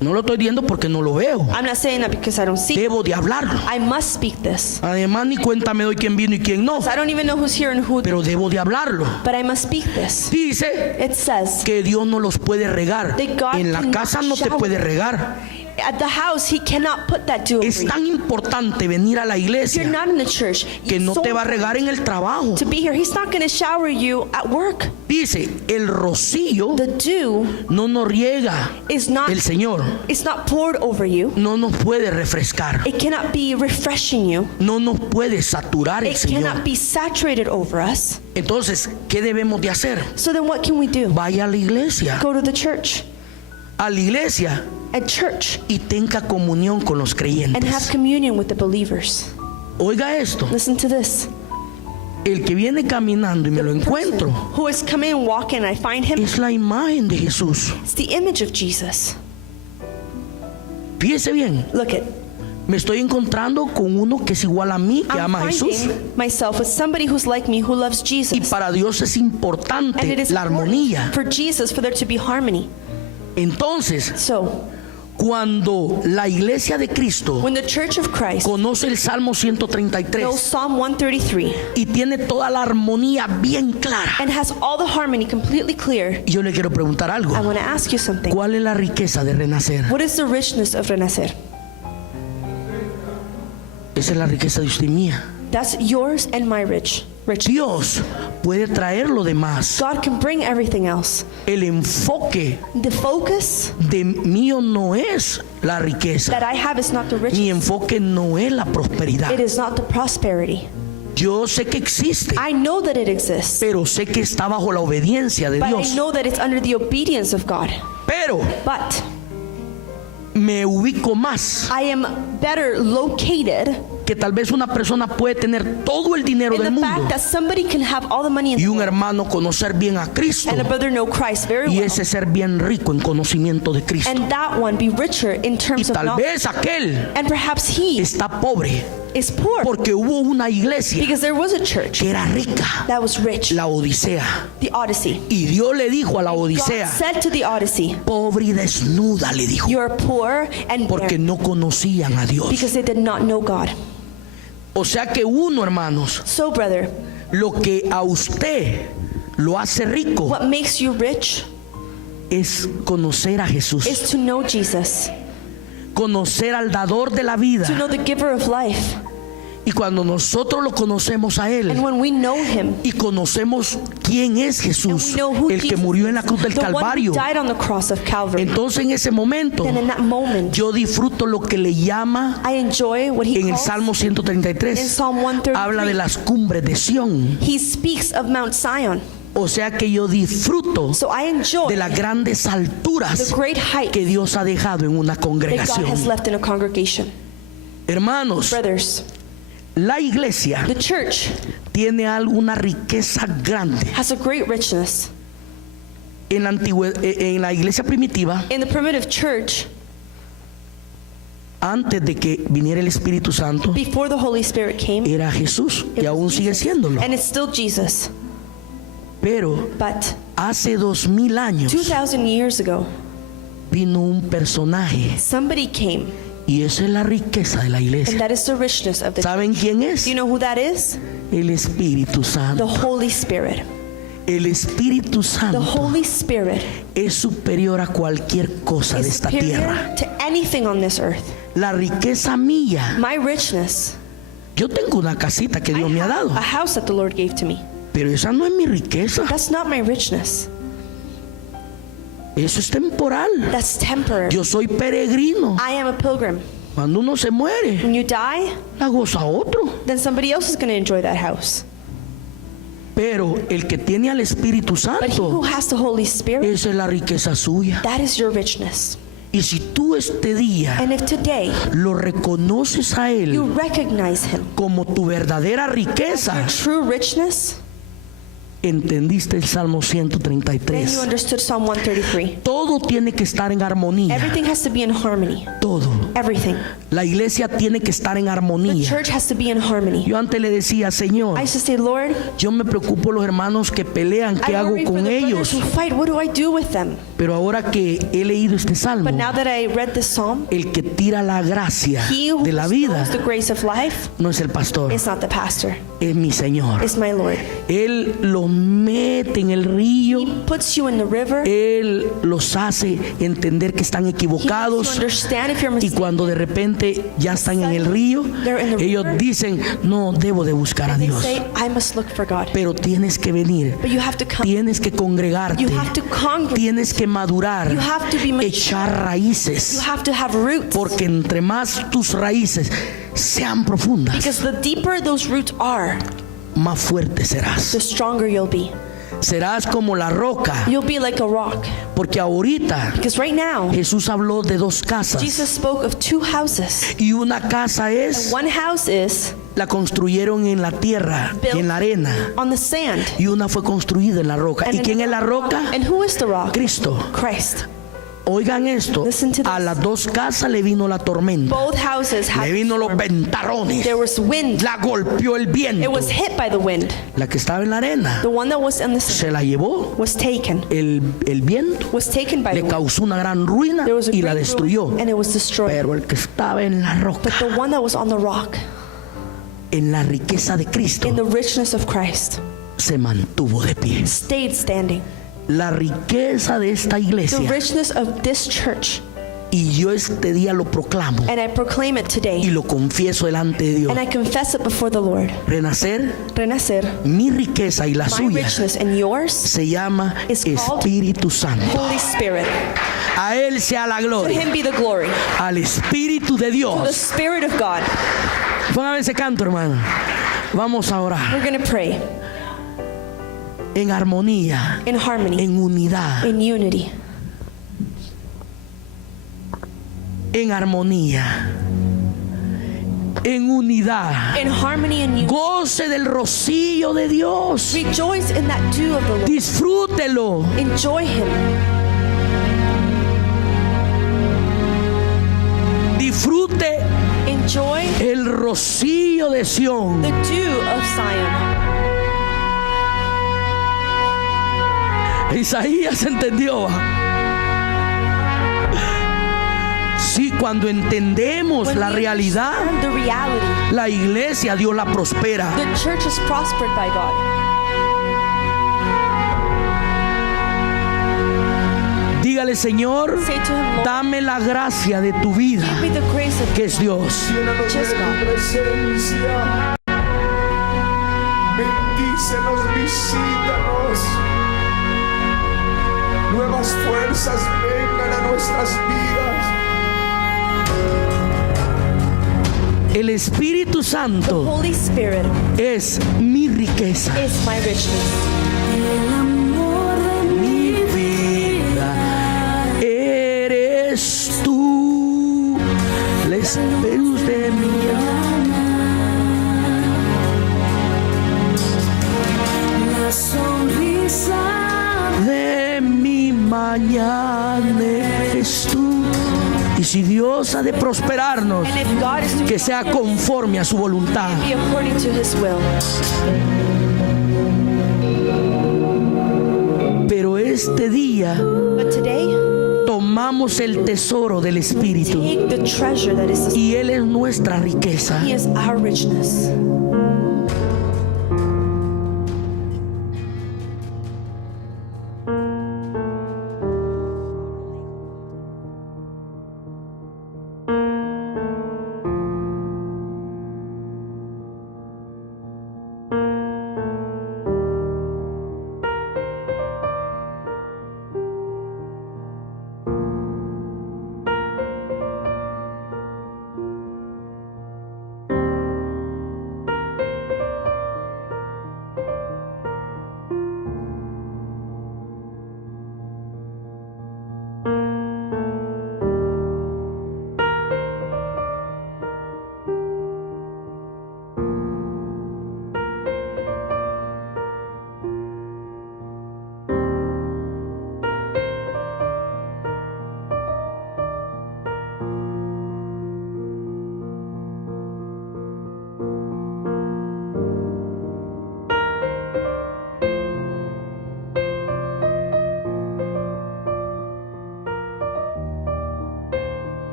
No lo estoy diciendo porque no lo veo. I'm not saying that because I don't see it. Debo de hablarlo. I must speak this. Además, ni cuenta me doy quién vino y quién no. I don't even know who's here and who, Pero debo de hablarlo. but I must speak this. Dice It says, que Dios no los puede regar. That God En la cannot casa no te shower. puede regar. at the house, he cannot put that dew over Es you. tan importante venir a la If you're iglesia not in the church, que it's no so te va a regar en el trabajo. to be here. He's not going to shower you at work. Dice, el rocío The dew no nos riega is not, el Señor. it's not poured over you. No nos puede refrescar. It cannot be refreshing you. No nos puede saturar el It Señor. cannot be saturated over us. Entonces, ¿qué debemos de hacer? So then what can we do? Vaya a la iglesia. Go to the church. A la iglesia At church. y tenga comunión con los And have creyentes. communion with the believers. Oiga esto, Listen to this. el que viene caminando y me lo encuentro Who is coming and walking and I find him, es la imagen de Jesús. it's the image of Jesus. Fíjese bien, Look at, me estoy encontrando con uno que es igual a mí, que I'm ama a Jesús. finding myself with somebody who's like me, who loves Y Jesus. para Dios es And it importante is la armonía. important for Jesus for there to be harmony. Entonces, So, cuando la iglesia de Cristo when the church of Christ conoce el Salmo knows 133 Psalm 133 y tiene toda la armonía bien clara, and has all the harmony completely clear, yo le quiero preguntar algo. I want to ask you something. ¿Cuál es la riqueza de renacer? What is the richness of renacer? Esa es la riqueza de usted y mía. That's yours and my rich. Dios puede traer lo demás. God can bring everything else. El enfoque The focus de mío no es la riqueza. that I have is not the Mi riches. enfoque no es la prosperidad. It is not the prosperity. Yo sé que existe, I know that it exists, pero sé que está bajo la obediencia de but I Dios. know that it's under the obedience of God. Pero But me ubico más I am better located que tal vez una persona puede tener todo el dinero in del the mundo fact that somebody can have all the money in y the un world hermano conocer bien a Cristo and a brother know Christ very y well, ese ser bien rico en conocimiento de Cristo. and that one be richer in Y terms of tal knowledge. vez aquel And perhaps he está pobre is poor porque hubo una iglesia because there was a church que era rica, that was rich, la Odisea. the Odyssey. Y Dios le dijo a la God Odisea, said to the Odyssey, pobre y desnuda, le dijo, you are poor and porque bare no conocían a Dios. because they did not know God. O sea que uno, hermanos, So brother, lo que a usted lo hace rico what makes you rich es conocer a Jesús, is to know Jesus, conocer al dador de la vida. to know the giver of life. Y cuando nosotros lo conocemos a Él And when we know him, y conocemos quién es and Jesús, we know who el que Jesus murió en la is, cruz del the one who Calvario, died on the cross of Calvary, entonces en ese momento then in that moment, yo disfruto lo que le llama I enjoy what he en el calls, Salmo in 133, Psalm 133, habla de las cumbres de Sión. he speaks of Mount Zion. O sea que yo disfruto So I enjoy de las grandes the alturas great height que Dios ha dejado en una that God congregación. has left in a congregation. Hermanos, Brothers, la iglesia the church tiene alguna riqueza grande. has a great richness. En la iglesia primitiva, In the primitive church, Antes de que viniera el Espíritu Santo, Before the Holy Spirit came, era Jesús y it aún was sigue Jesus. siéndolo. And it's still Jesus. Pero But hace 2000 años 2,000 years ago, vino un personaje somebody came, y esa es la riqueza de la and iglesia. that is the richness of the ¿Saben quién es? Do you know who that is? El Espíritu The Santo. Holy Spirit. El Espíritu The Santo Holy Spirit es superior a cualquier cosa de is esta tierra. superior to anything on this earth. La riqueza mía. My richness, Yo tengo una casita que I Dios me ha have dado, a house that the Lord gave to me. pero esa no es mi riqueza. That's not my richness. Eso es temporal. That's temporary. Yo soy peregrino. I am a pilgrim. Cuando uno se muere, When you die, la goza otro. then somebody else is going to enjoy that house. Pero el que tiene al Espíritu But he who Santo, has the Holy Spirit, esa es la riqueza suya. that is your richness. Y si tú este día And if today lo reconoces a you Él recognize him, como tu verdadera riqueza, your true richness, entendiste el Salmo then you 133. understood Psalm 133. Todo tiene que estar en armonía. Everything has to be in harmony. Todo. Everything. La iglesia tiene que estar en The armonía. church has to be in harmony. Yo antes le decía, Señor, I used to say, Lord, yo me preocupo por los hermanos que pelean, ¿qué I hago worry for con the brothers ellos? who fight. What do I do with them? Pero ahora que he leído este salmo, But now that I read this psalm, el que tira la gracia he who de la vida bestows the grace of life no es el pastor, is not the pastor, es mi Señor. it's my Lord. Él los mete en el río, He puts you in the river. Él los hace entender que están He makes you equivocados. understand if you're Y mistaken. cuando de repente ya están en el río, ellos dicen, no, debo de buscar a They Dios. say, I must look for God. Pero tienes que venir, But you have to come. tienes que congregarte, You have to congregate. tienes que madurar, You have to be mature. echar You raíces, have to have roots. porque entre más tus raíces sean profundas, Because the deeper those roots are, más fuerte serás. the stronger you'll be. Serás como la roca, You'll be like a rock. porque ahorita Because right now, Jesús habló de dos casas, Jesus spoke of two houses. y una casa es, One house is la construyeron en la tierra, built en la arena, on the sand. y una fue construida en la roca. ¿Y quién es la roca? And who is the rock? Cristo. Christ. Oigan esto, Listen to this. a las dos casas le vino la tormenta, Both houses had le vino los storm. ventarrones, There was wind. la golpeó el It viento. was hit by the wind. La que estaba en la arena The one that was in the sand se la llevó was taken. el viento, Was taken by le the wind. causó una gran ruina There was a y la great destruyó. ruin, and it was destroyed. Pero el que estaba en la roca, But the one that was on the rock, en la riqueza de Cristo, in the richness of Christ, se mantuvo de pie. stayed standing. La riqueza de esta The iglesia, richness of this church, y yo este día lo proclamo and I proclaim it y today, lo confieso delante de Dios. and I confess it before the Lord. Renacer, Renacer, mi riqueza y la my suya, richness and yours, se llama is called Espíritu Santo. Holy Spirit. A Él sea la To gloria, him be the glory. al Espíritu de To the Dios. Spirit of God. Póngame ese canto, hermano. Vamos a orar We're going to pray en armonía, in harmony, en unidad, in unity, en armonía, en unidad. in harmony and unity. Goce del rocío de Dios. Rejoice in that dew of the Lord. Disfrútelo. Enjoy him. Disfrute Enjoy el rocío de Sión. the dew of Zion. Isaías entendió. Sí, cuando entendemos When la we realidad, understand the reality, la iglesia Dios la prospera. the church is prospered by God. Dígale, Señor, Say to him, Lord, dame la gracia de tu vida, give me the grace of que es Dios. which is God. presencia. Bendícenos, visítanos. Nuevas fuerzas vengan a nuestras vidas. El Espíritu Santo Holy Spirit es mi riqueza, is my richness. mi vida. Eres tú, la esperanza de mi alma. La sonrisa De mi mañana eres tú Y si Dios ha de prosperarnos, And if God is to que sea conforme a su voluntad. be according to His will. Pero este día But today, tomamos el tesoro del Espíritu take the treasure that is the y Él es nuestra riqueza. He is our richness.